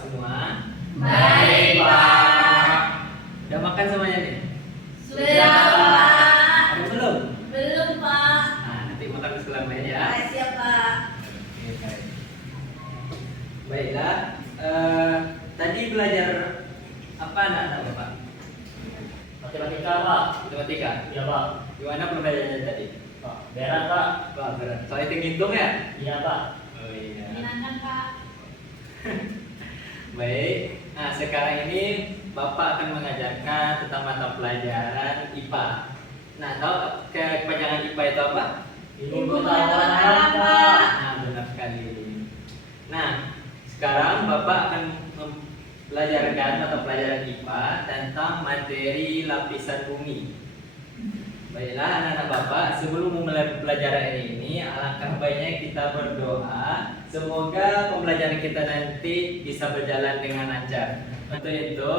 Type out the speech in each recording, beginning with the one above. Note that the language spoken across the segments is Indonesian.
semua? Baik, Pak. Udah makan semuanya nih? Sudah, Pak. Ada belum? Belum, Pak. Nah, nanti makan di sekolah lain ya. Siap, Pak. Oke, baik. Baiklah, tadi belajar apa anak-anak Bapak? Matematika, Pak. Matematika. Iya, Pak. Gimana pembelajarannya tadi? Pak, berat, Pak. Wah, berat. Soal hitung-hitung ya? Iya, Pak. Oh iya. Menyenangkan, Pak. Baik. Nah, sekarang ini Bapak akan mengajarkan tentang mata pelajaran IPA. Nah, tahu kepanjangan IPA itu apa? Ilmu pengetahuan alam, Pak. Nah, benar sekali. Nah, sekarang Bapak akan mempelajarkan mata pelajaran IPA tentang materi lapisan bumi. Baiklah anak-anak Bapak, sebelum memulai pelajaran ini, alangkah baiknya kita berdoa. Semoga pembelajaran kita nanti bisa berjalan dengan lancar. Untuk itu,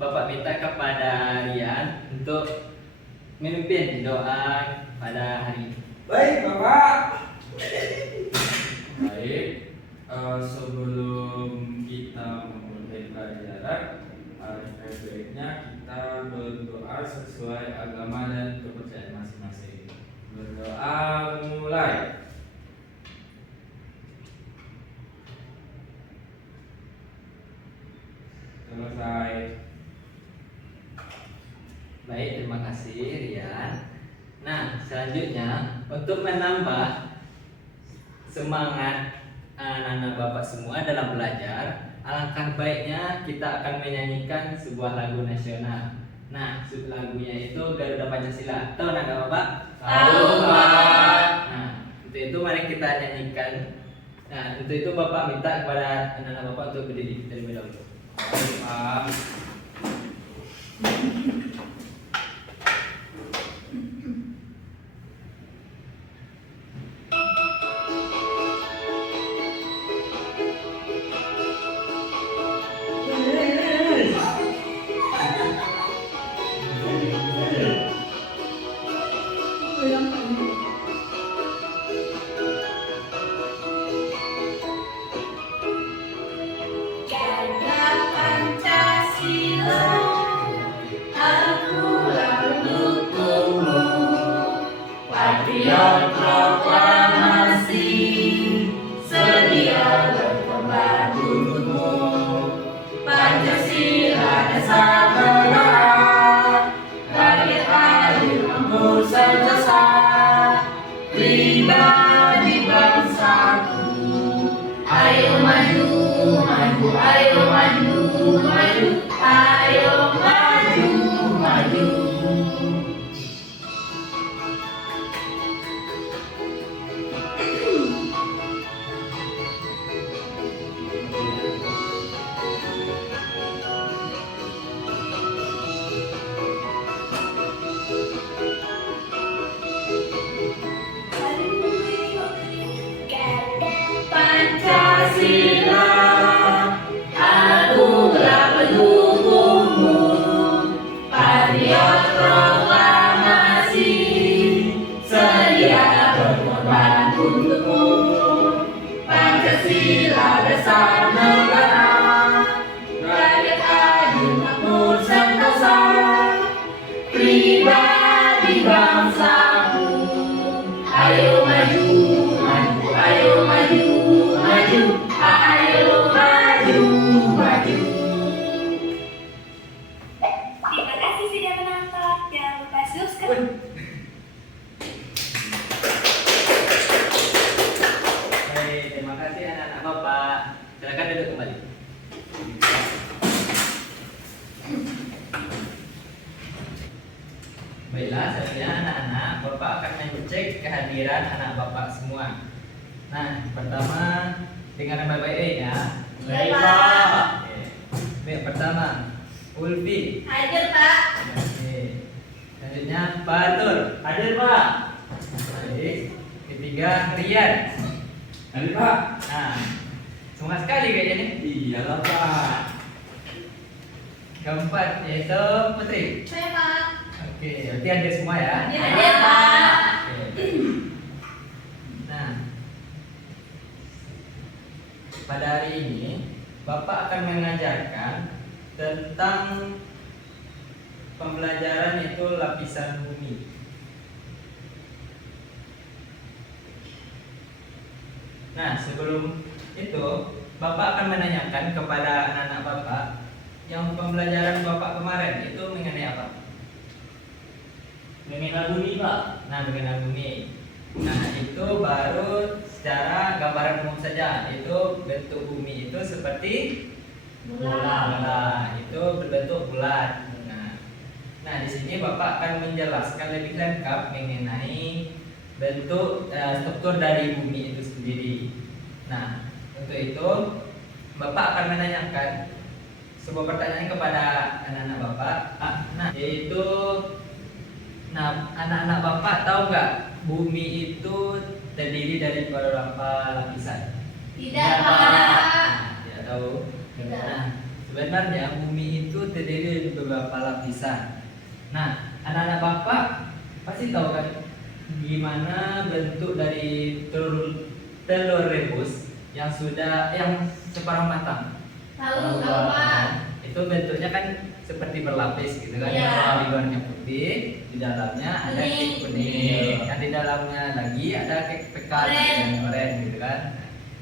Bapak minta kepada Rian untuk memimpin doa pada hari ini. Baik, Bapak. Baik, sebelum kita memulai pelajaran, alangkah baiknya kita berdoa sesuai agama dan kepercayaan masing-masing. Berdoa mulai. Selesai. Baik, terima kasih Rian. Nah, selanjutnya untuk menambah semangat anak-anak Bapak semua dalam belajar, alangkah baiknya kita akan menyanyikan sebuah lagu nasional. Nah, lagunya itu Garuda Pancasila. Tahu anak Bapak? Tahu, Pak. Nah, untuk itu mari kita nyanyikan. Nah, untuk itu Bapak minta kepada anak-anak Bapak untuk berdiri terlebih dahulu. Baik, Pak. Garuda Pancasila, akulah pendukungmu. Patriot proklamasi, sedia berkorban untukmu. Pancasila dasar berdoa, rakyat adil mampu sentosa. Pribadi bangsaku, ayo maju, maju, ayo maju, maju, ayo maju, maju. Pancasila, akulah pendukungmu. Patriot proklamasi, sedia berkorban untukmu. Pancasila dasar negara, rakyat adil makmur sentosa. Pribadi bangsaku, ayo maju, maju, ayo maju, maju, ayo maju, maju. Terima kasih sudah menonton. Jangan lupa subscribe. Baik, terima kasih anak-anak Bapak. Silakan duduk kembali. Baiklah, selanjutnya anak-anak Bapak akan mengecek kehadiran anak Bapak semua. Nah, pertama dengan baik-baik ya. Baik, Pak. Oke. Baik, pertama Ulfi. Hadir, Pak. Oke. Selanjutnya Batur. Hadir, Pak. Baik. Ketiga Rian. Baik, Pak. Nah, semangat sekali kayaknya nih. Iyalah, Pak. Keempat yaitu Putri. Saya, Pak. Oke, berarti hadir semua ya. Hadir, Pak. Oke. Nah, pada hari ini Bapak akan mengajarkan tentang pembelajaran itu lapisan bumi. Nah, sebelum itu Bapak akan menanyakan kepada anak-anak Bapak yang pembelajaran Bapak kemarin itu mengenai apa? Mengenai bumi, Pak. Nah, mengenai bumi. Nah, itu baru secara gambaran umum saja. Itu bentuk bumi itu seperti bola. Itu berbentuk bulat. Nah, di sini Bapak akan menjelaskan lebih lengkap mengenai bentuk struktur dari bumi itu sendiri. Nah, untuk itu Bapak akan menanyakan sebuah pertanyaan kepada anak-anak Bapak. Yaitu, anak-anak Bapak tahu nggak bumi itu terdiri dari berapa lapisan? Tidak, Pak. Tidak tahu. Tidak. Nah, sebenarnya bumi itu terdiri dari beberapa lapisan. Nah, anak-anak Bapak pasti tahu kan gimana bentuk dari telur rebus yang separuh matang. Tahu, Pak. Itu bentuknya kan seperti berlapis gitu kan. Iya. Kalau di luarnya putih, di dalamnya ada Kuning. kek kuning, dan di dalamnya lagi ada kek pekat dan oranye gitu kan.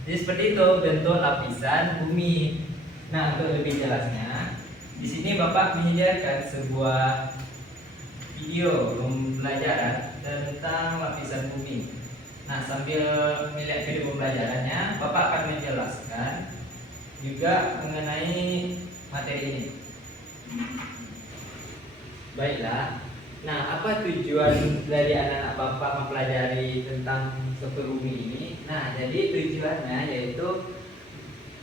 Jadi seperti itu bentuk lapisan bumi. Nah, untuk lebih jelasnya, di sini Bapak menyediakan sebuah video pembelajaran tentang lapisan bumi. Nah, sambil melihat video pembelajarannya, Bapak akan menjelaskan juga mengenai materi ini. Baiklah. Nah, apa tujuan dari anak-anak Bapak mempelajari tentang struktur bumi ini? Nah, jadi tujuannya yaitu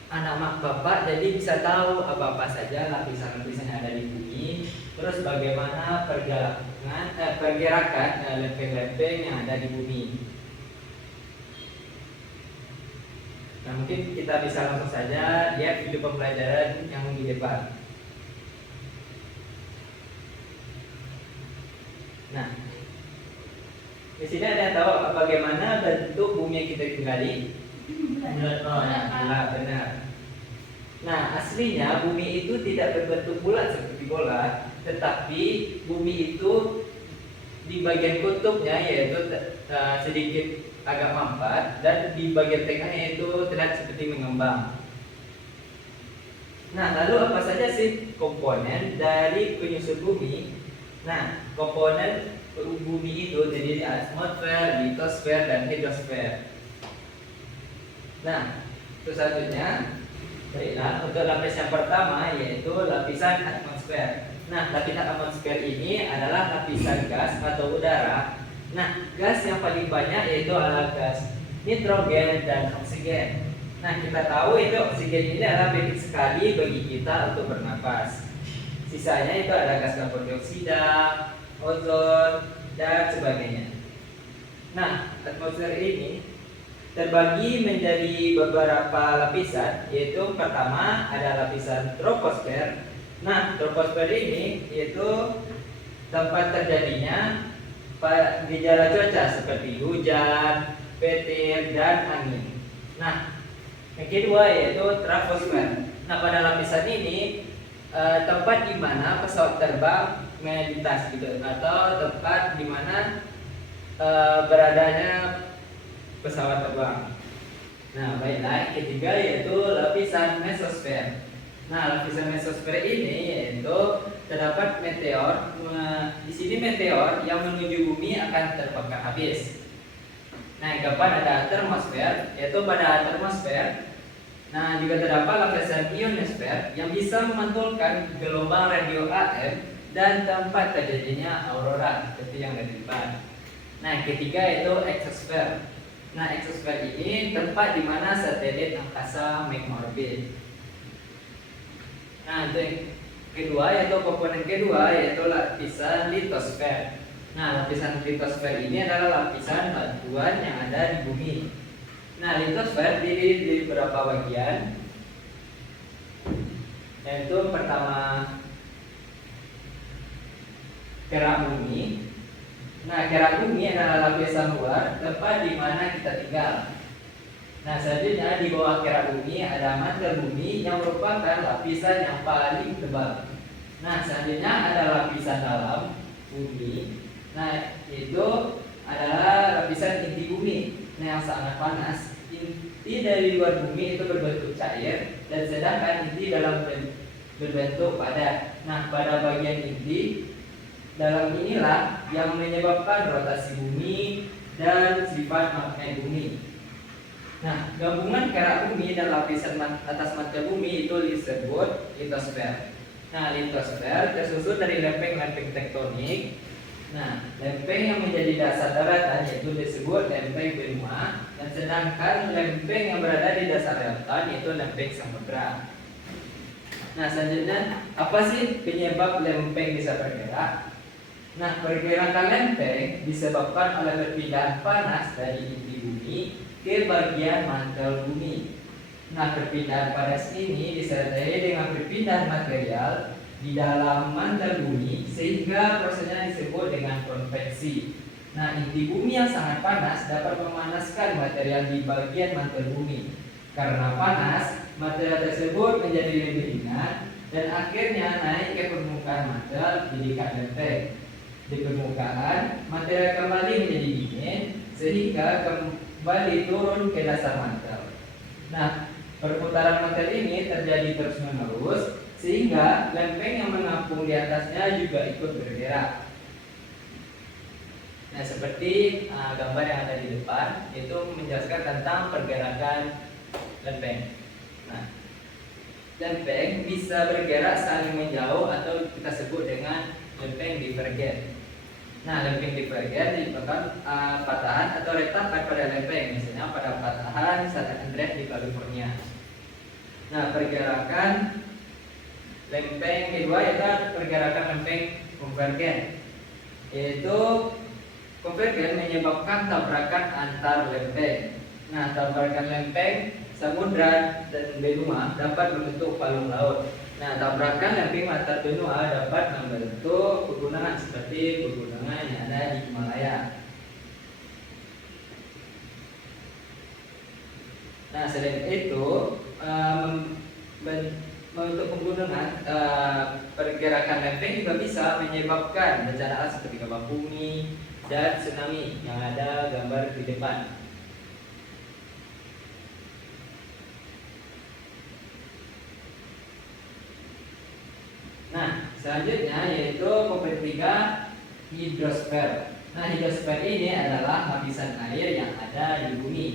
anak Bapak jadi bisa tahu apa-apa saja lapisan-lapisan yang ada di bumi, terus bagaimana pergerakan lempeng-lempeng yang ada di bumi. Nah, mungkin kita bisa langsung saja lihat video pembelajaran yang di depan. Nah, di sini ada yang tahu bagaimana bentuk bumi yang kita tinggali? Bulat, Pak. Bulat, benar. Nah, aslinya bumi itu tidak berbentuk bulat seperti bola, tetapi bumi itu di bagian kutubnya yaitu sedikit agak mampat, dan di bagian tengahnya itu terlihat seperti mengembang. Nah, lalu apa saja sih komponen dari penyusun bumi? Nah, komponen bumi itu terdiri dari atmosfer, litosfer, dan hidrosfer. Nah, itu satunya. Baiklah, untuk lapis yang pertama yaitu lapisan atmosfer. Nah, lapisan atmosfer ini adalah lapisan gas atau udara. Nah, gas yang paling banyak yaitu adalah gas nitrogen dan oksigen. Nah, kita tahu itu oksigen ini adalah penting sekali bagi kita untuk bernapas. Sisanya itu ada gas karbon dioksida, ozon, dan sebagainya. Nah, atmosfer ini terbagi menjadi beberapa lapisan, yaitu pertama ada lapisan troposfer. Nah, troposfer ini yaitu tempat terjadinya gejala cuaca seperti hujan, petir, dan angin. Nah, yang kedua yaitu troposfer. Nah, pada lapisan ini tempat di mana pesawat terbang melintas gitu, atau tempat di mana beradanya pesawat terbang. Nah, baiklah, yang ketiga yaitu lapisan mesosfer. Nah, lapisan mesosfer ini yaitu terdapat meteor. Di sini meteor yang menuju bumi akan terbakar habis. Nah, yang keempat ada termosfer, yaitu pada termosfer. Nah, juga terdapat lapisan ionosfer yang bisa memantulkan gelombang radio AM dan tempat terjadinya aurora seperti yang ada di depan. Nah, yang ketiga yaitu exosfer. Nah, exosfer ini tempat di mana satelit angkasa mengorbit. Nah, itu yang kedua yaitu komponen kedua yaitu lapisan litosfer. Nah, lapisan litosfer ini adalah lapisan batuan yang ada di bumi. Nah, litosfer terdiri dari beberapa bagian, yaitu pertama kerak bumi. Nah, kerak bumi adalah lapisan luar tempat di mana kita tinggal. Nah, selanjutnya di bawah kerak bumi ada mantel bumi yang merupakan lapisan yang paling tebal. Nah, selanjutnya ada lapisan dalam bumi. Nah, itu adalah lapisan inti bumi. Nah, yang sangat panas. Inti dari luar bumi itu berbentuk cair dan sedangkan inti dalam berbentuk padat. Nah, pada bagian inti dalam inilah yang menyebabkan rotasi bumi dan sifat magnet bumi. Nah, gabungan kerak bumi dan lapisan atas mantel bumi itu disebut litosfer. Nah, litosfer tersusun dari lempeng-lempeng tektonik. Nah, lempeng yang menjadi dasar daratan yaitu disebut lempeng benua, dan sedangkan lempeng yang berada di dasar lautan yaitu lempeng samudra. Nah, selanjutnya apa sih penyebab lempeng bisa bergerak? Nah, pergerakan lempeng disebabkan oleh perpindahan panas dari inti bumi ke bagian mantel bumi. Nah, perpindahan panas ini disertai dengan perpindahan material di dalam mantel bumi sehingga prosesnya disebut dengan konveksi. Nah, inti bumi yang sangat panas dapat memanaskan material di bagian mantel bumi. Karena panas, material tersebut menjadi lebih ringan dan akhirnya naik ke permukaan mantel di dekat lempeng. Di permukaan, material kembali menjadi dingin sehingga kembali turun ke dasar mantel. Nah, perputaran mantel ini terjadi terus-menerus sehingga lempeng yang mengapung di atasnya juga ikut bergerak. Nah, seperti gambar yang ada di depan, itu menjelaskan tentang pergerakan lempeng. Nah, lempeng bisa bergerak saling menjauh atau kita sebut dengan lempeng divergen. Nah, lempeng divergen merupakan patahan atau retakan pada lempeng, misalnya pada patahan San Andreas di California. Nah, pergerakan lempeng kedua yaitu pergerakan lempeng konvergen, yaitu konvergen menyebabkan tabrakan antar lempeng. Nah, tabrakan lempeng samudra dan benua dapat membentuk palung laut. Nah, tabrakan lempeng antar benua dapat membentuk pegunungan seperti pegunungan yang ada di Himalaya. Nah, selain itu untuk pegunungan, pergerakan lempeng juga bisa menyebabkan bencana alam seperti gempa bumi dan tsunami yang ada gambar di depan. Nah, selanjutnya yaitu komponen ketiga, hidrosfer. Nah, hidrosfer ini adalah lapisan air yang ada di bumi.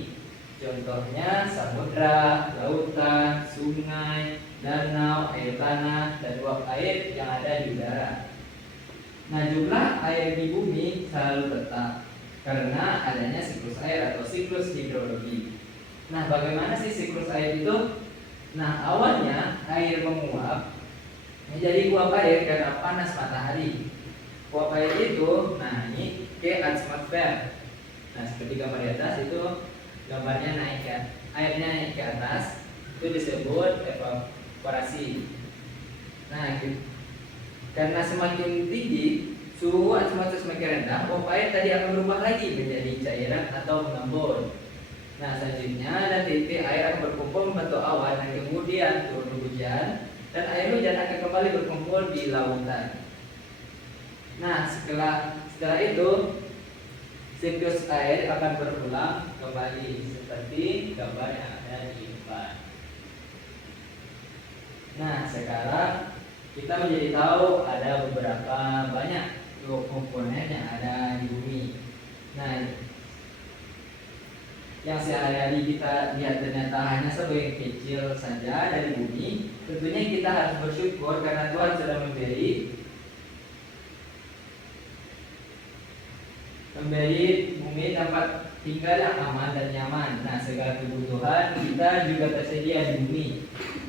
Contohnya samudra, lautan, sungai, danau, air tanah, dan uap air yang ada di udara. Nah, jumlah air di bumi selalu tetap karena adanya siklus air atau siklus hidrologi. Nah, bagaimana sih siklus air itu? Nah, awalnya air menguap menjadi uap air karena panas matahari. Uap air itu naik ke atmosfer. Nah, seperti gambar di atas itu gambarnya naik ke airnya naik ke atas, itu disebut evaporasi. Nah, karena semakin tinggi suhu atmosfer semakin rendah, uap air tadi akan berubah lagi menjadi cairan atau mengembun. Nah, selanjutnya dan titik air akan berkumpul membentuk awan dan kemudian turun hujan, dan air hujan akan kembali berkumpul di lautan. Nah, setelah itu siklus air akan berulang kembali seperti gambar yang ada di depan. Nah, sekarang kita menjadi tahu ada beberapa banyak komponen yang ada di bumi. Nah, yang sehari-hari kita lihat ternyata hanya sebagian kecil saja dari bumi, tentunya kita harus bersyukur karena Tuhan sudah memberi bumi tempat tinggal yang aman dan nyaman. Nah, segala kebutuhan kita juga tersedia di bumi.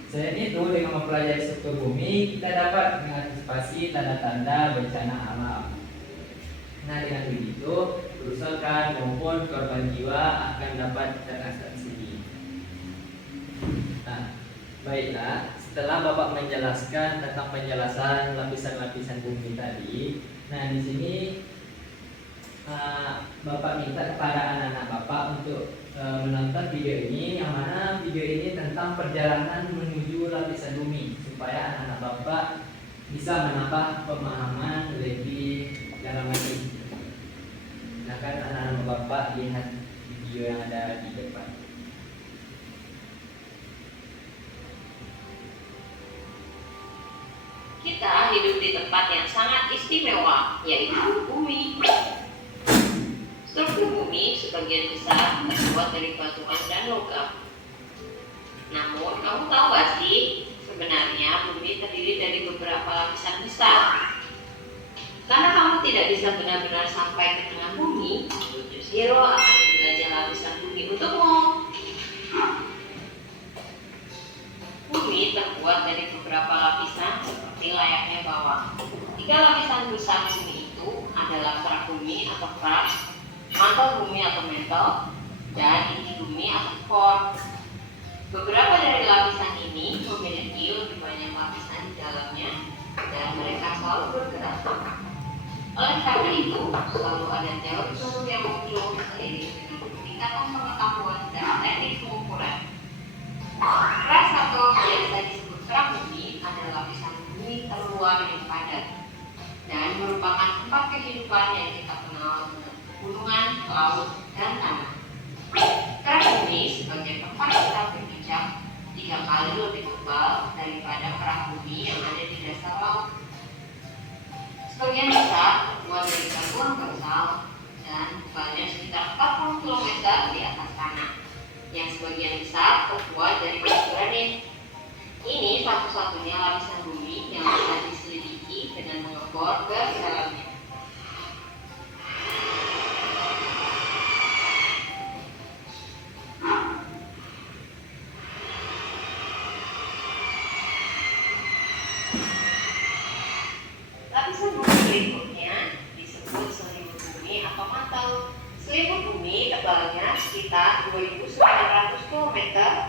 Selain itu, dengan mempelajari struktur bumi, kita dapat mengantisipasi tanda-tanda bencana alam. Nah, dengan begitu, kerusakan maupun korban jiwa akan dapat teratasi. Nah, baiklah, setelah Bapak menjelaskan tentang penjelasan lapisan-lapisan bumi tadi, nah di sini Bapak minta kepada anak-anak Bapak untuk menonton video ini, yang mana video ini tentang perjalanan menuju lapisan bumi, supaya anak-anak Bapak bisa menambah pemahaman lebih dalam lagi. Silakan anak-anak Bapak lihat video yang ada di depan. Kita hidup di tempat yang sangat istimewa, yaitu bumi. Struktur bumi sebagian besar terbuat dari batuan dan logam. Namun, kamu tahu gak sih, sebenarnya bumi terdiri dari beberapa lapisan besar. Karena kamu tidak bisa benar-benar sampai ke tengah bumi, Coach Hiro akan menjelajah lapisan bumi untukmu. Bumi terbuat dari beberapa lapisan seperti layaknya bawang. 3 lapisan besar bumi itu adalah kerak bumi atau crust, mantel bumi atau mantle, dan inti bumi atau core. Beberapa dari lapisan ini memiliki lebih banyak lapisan di dalamnya dan mereka selalu bergerak. Oleh karena itu, selalu ada teori baru yang muncul seiring dengan peningkatan pengetahuan dan teknik pengukuran. Crust atau biasa disebut kerak bumi adalah lapisan bumi terluar yang padat dan merupakan tempat kehidupan yang kita kenal dengan gunungan, laut, dan tanah. Kerak bumi sebagai tempat kita berpijak 3 kali lebih tebal daripada kerak bumi yang ada di dasar laut. Sebagian besar terbuat dari batuan basal dan tebalnya sekitar 40 km di atas tanah. Yang sebagian besar terbuat dari batu granit. Ini satu-satunya lapisan bumi yang bisa diselidiki dengan mengebor ke dalamnya. Lapisan bumi berikutnya disebut selimut bumi atau mantel. Selimut bumi tebalnya sekitar 2.900 km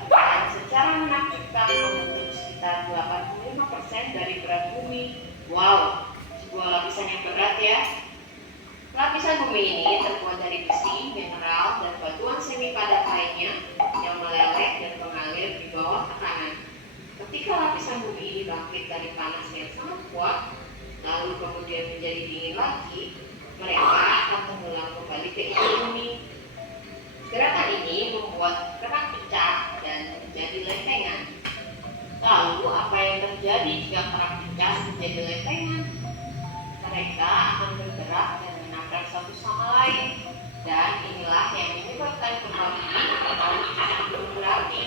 dan secara menakjubkan membentuk sekitar 85% dari berat bumi. Wow, sebuah lapisan yang berat ya. Lapisan bumi ini terbuat dari besi, mineral, dan batuan semi padat lainnya yang meleleh dan mengalir di bawah tekanan. Ketika lapisan bumi ini bangkit dari panas yang sangat kuat, lalu kemudian menjadi dingin lagi, mereka akan tenggelam kembali ke inti bumi. Gerakan ini membuat kerak pecah dan menjadi lempengan. Lalu apa yang terjadi jika kerak pecah menjadi lempengan? Mereka akan bergerak dan menabrak satu sama lain, dan inilah yang menyebabkan gempa bumi atau letusan gunung berapi.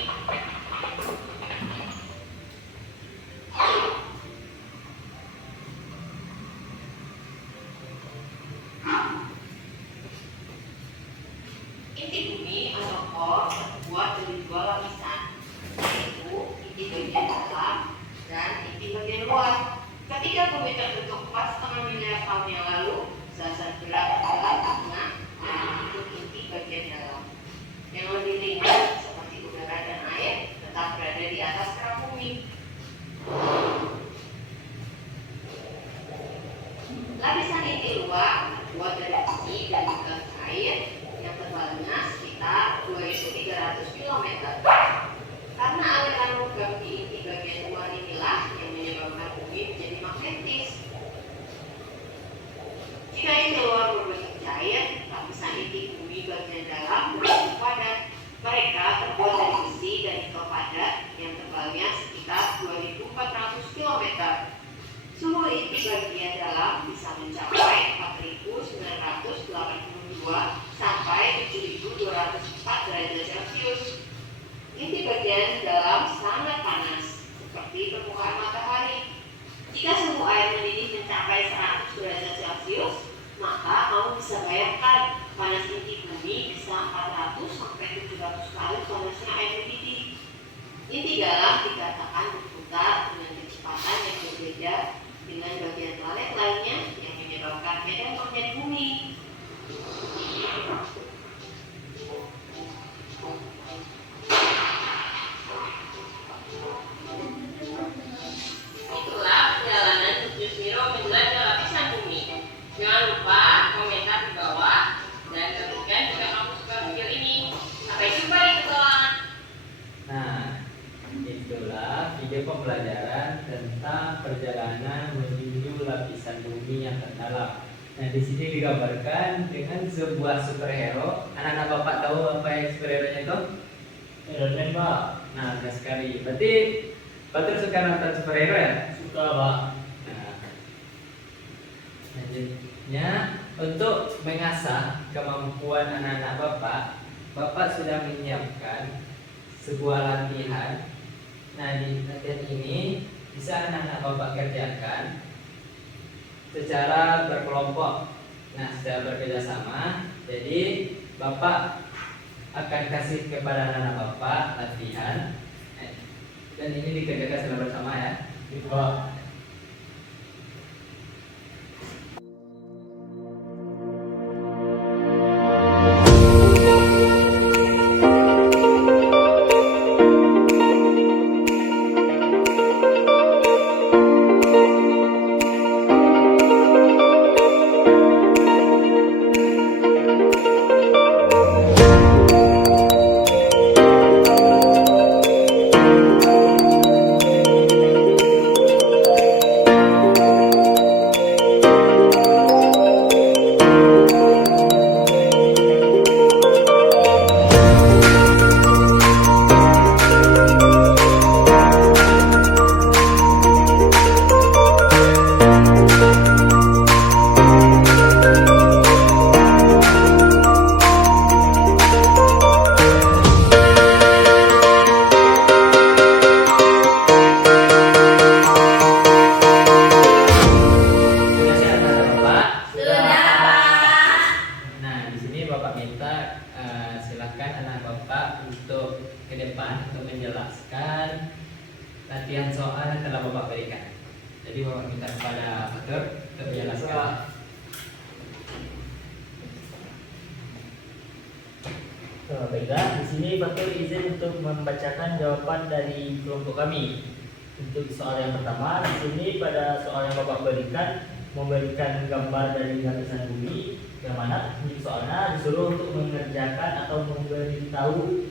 Inti bumi atau core terbuat dari 2 lapisan, yaitu inti bagian dalam dan inti bagian luar. Ketika bumi terbentuk 4,5 miliar tahun yang lalu, zat-zat berat adalah tengah dan membentuk inti bagian dalam. Yang lebih ringan seperti udara dan air tetap berada di atas kerak bumi. Lapisan inti luar terbuat dari besi dan gas air yang tebalnya sekitar 2.300 km. Karena aliran logam di inti bagian luar inilah yang menyebabkan bumi menjadi magnetis. Jika inti luar berbentuk cair, lapisan inti bumi bagian dalam berbentuk padat. Mereka terbuat dari besi dan nikel padat yang tebalnya sekitar 2.400 km. Suhu inti bagian dalam bisa mencapai 4.982 sampai 7.204 derajat Celcius. Inti bagian dalam sangat panas, seperti permukaan matahari. Jika suhu air mendidih mencapai 100 derajat Celcius, maka kamu bisa bayangkan panas inti bumi bisa 400 sampai 700 kali panasnya air mendidih. Inti dalam dikatakan berputar dengan kecepatan yang berbeda dengan bagian planet lainnya yang menyebabkan medan magnet bumi. Itulah perjalanan Coach Hiro menjelajah lapisan bumi. Jangan lupa komentar di bawah dan bagikan jika kamu suka video ini. Sampai jumpa. pembelajaran tentang perjalanan menuju lapisan bumi yang terdalam. Nah, di sini digambarkan dengan sebuah superhero. Anak-anak Bapak tahu apa yang superhero-nya itu? Iron Man, Pak. Nah, benar sekali. Berarti Bapak suka nonton superhero ya? Suka, Pak. Nah, selanjutnya untuk mengasah kemampuan anak-anak Bapak sudah menyiapkan sebuah latihan. Nah, di latihan ini bisa anak-anak Bapak kerjakan secara berkelompok. Nah, secara bekerja sama. Jadi Bapak akan kasih kepada anak-anak Bapak latihan. Dan ini dikerjakan secara bersama ya. Itu, Pak. Sudah siap anak-anak Bapak? Sudah, Pak. Nah, di sini Bapak minta silakan anak Bapak untuk ke depan untuk menjelaskan latihan soal yang telah Bapak berikan. Jadi Bapak minta kepada Fatur untuk menjelaskan. Baiklah, di sini Bapak izin untuk membacakan jawaban dari kelompok kami. Untuk soal yang pertama, di sini pada soal yang Bapak berikan memberikan gambar dari lapisan bumi, yang mana di soalnya disuruh untuk mengerjakan atau memberitahu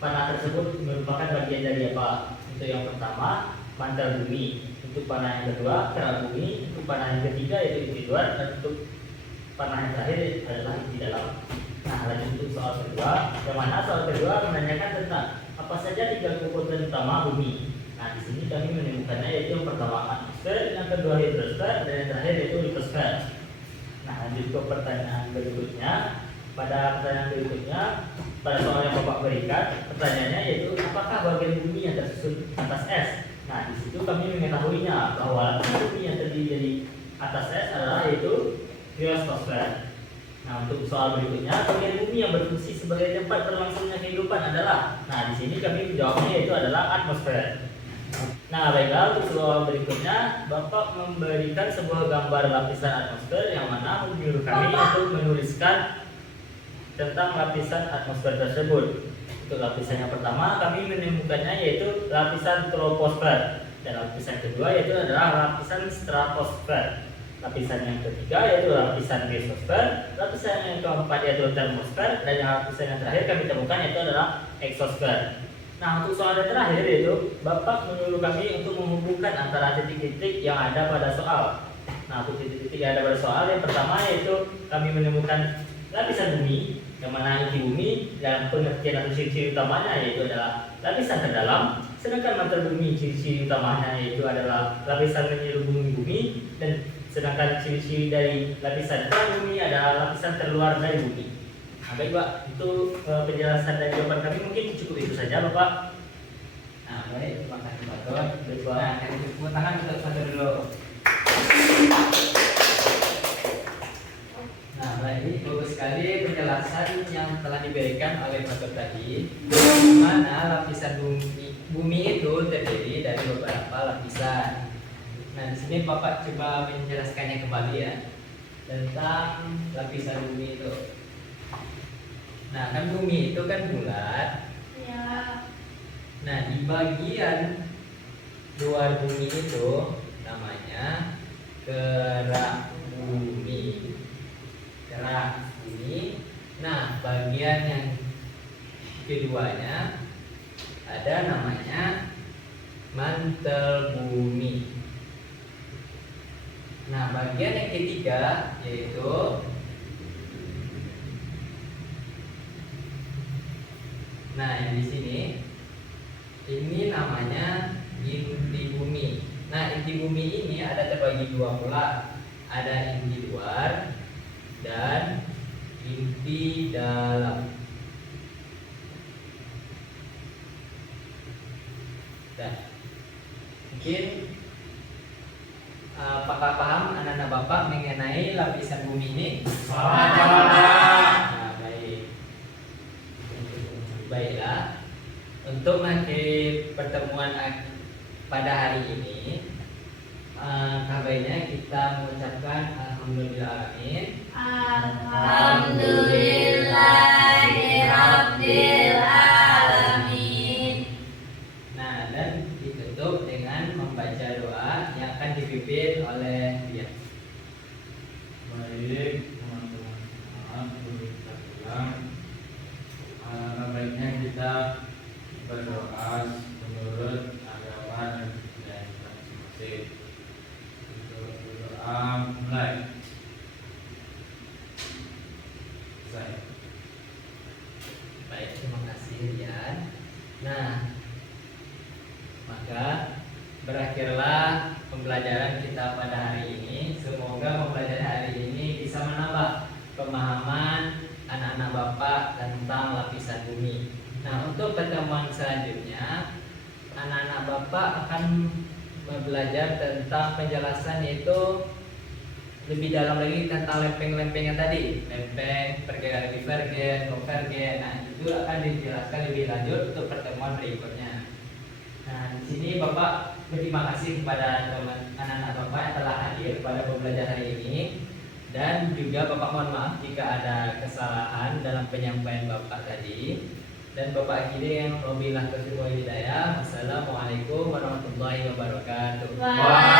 panah tersebut merupakan bagian dari apa. Untuk yang pertama, mantel bumi. Untuk panah yang kedua, kerak bumi. Untuk panah yang ketiga yaitu inti luar, dan untuk panah yang terakhir adalah inti dalam. Nah, lanjut untuk soal kedua, yang mana soal kedua menanyakan tentang apa saja tiga komponen utama bumi. Nah, di sini kami menemukannya yaitu yang pertama atmosfer, yang kedua hidrosfer, dan yang terakhir yaitu litosfer. Nah, lanjut ke pertanyaan berikutnya. Pada pertanyaan berikutnya, pada soal yang Bapak berikan, pertanyaannya yaitu apakah bagian bumi yang tersusun atas es? Nah, di situ kami mengetahuinya bahwa bumi yang terdiri dari atas es adalah yaitu kriosfera. Nah, untuk soal berikutnya, bagian bumi yang berfungsi sebagai tempat berlangsungnya kehidupan adalah. Nah, di sini kami menjawabnya yaitu adalah atmosfer. Nah, baiklah, untuk soal berikutnya, Bapak memberikan sebuah gambar lapisan atmosfer yang mana menyuruh kami untuk menuliskan tentang lapisan atmosfer tersebut. Untuk lapisan yang pertama, kami menemukannya yaitu lapisan troposfer, dan lapisan kedua yaitu adalah lapisan stratosfer. Lapisan yang ketiga yaitu lapisan mesosfer, lapisan yang keempat yaitu termosfer, dan yang lapisan yang terakhir kami temukan yaitu adalah eksosfer. Nah, untuk soal yang terakhir yaitu Bapak menyuruh kami untuk menghubungkan antara titik-titik yang ada pada soal. Nah, untuk titik-titik yang ada pada soal yang pertama yaitu kami menemukan lapisan bumi, yang mana inti bumi dalam pengertian atau ciri-ciri utamanya yaitu adalah lapisan terdalam, sedangkan mantel bumi ciri-ciri utamanya yaitu adalah lapisan menyelubungi bumi, dan sedangkan ciri-ciri dari lapisan terang bumi adalah lapisan terluar dari bumi. Nah, baik Pak, untuk penjelasan dan jawaban kami mungkin cukup itu saja Bapak. Nah, baik, terima kasih Pak Tur. Baik, Pak. Nah, tepuk tangan untuk Fatur dulu. Nah, baik, bagus sekali penjelasan yang telah diberikan oleh Pak Tur tadi. Di mana lapisan bumi itu terdiri dari beberapa lapisan. Nah, di sini Bapak coba menjelaskannya kembali ya tentang lapisan bumi itu. Nah, kan bumi itu kan bulat. Ya. Nah, di bagian luar bumi itu namanya kerak bumi. Kerak bumi. Nah, bagian yang keduanya ada namanya mantel bumi. Nah, bagian yang ketiga yaitu yang di sini ini namanya inti bumi. Nah, inti bumi ini ada terbagi dua pula. Ada inti luar dan inti dalam. Nah, mungkin apakah paham anak-anak Bapak mengenai lapisan bumi ini? Paham. Nah, baik. Baiklah. Untuk nanti pertemuan pada hari ini, kabarnya kita mengucapkan alhamdulillahirabbil Alhamdulillahirabbil alamin. Nah, dan ditutup dengan membaca doa yang akan dipimpin oleh dia. Baik, teman-teman semua, kita pulang. Alangkah baiknya kita berdoa menurut agama dan budaya kita masing-masing. Untuk berdoa mulai. Selesai. Baik, terima kasih Rian. Nah, maka berakhirlah pembelajaran kita pada hari ini. Semoga pembelajaran hari ini bisa menambah pemahaman anak-anak Bapak tentang lapisan bumi. Nah, untuk pertemuan selanjutnya, anak-anak Bapak akan belajar tentang penjelasan yaitu lebih dalam lagi tentang lempeng-lempeng yang tadi, lempeng, pergerakan divergen, konvergen. Nah, itu akan dijelaskan lebih lanjut untuk pertemuan berikutnya. Nah, di sini Bapak berterima kasih kepada anak-anak Bapak yang telah hadir pada pembelajaran hari ini, dan juga Bapak mohon maaf jika ada kesalahan dalam penyampaian Bapak tadi. Dan Bapak akhiri yang wabillahi taufiq wal hidayah. Wassalamualaikum warahmatullahi wabarakatuh. Waalaikumsalam.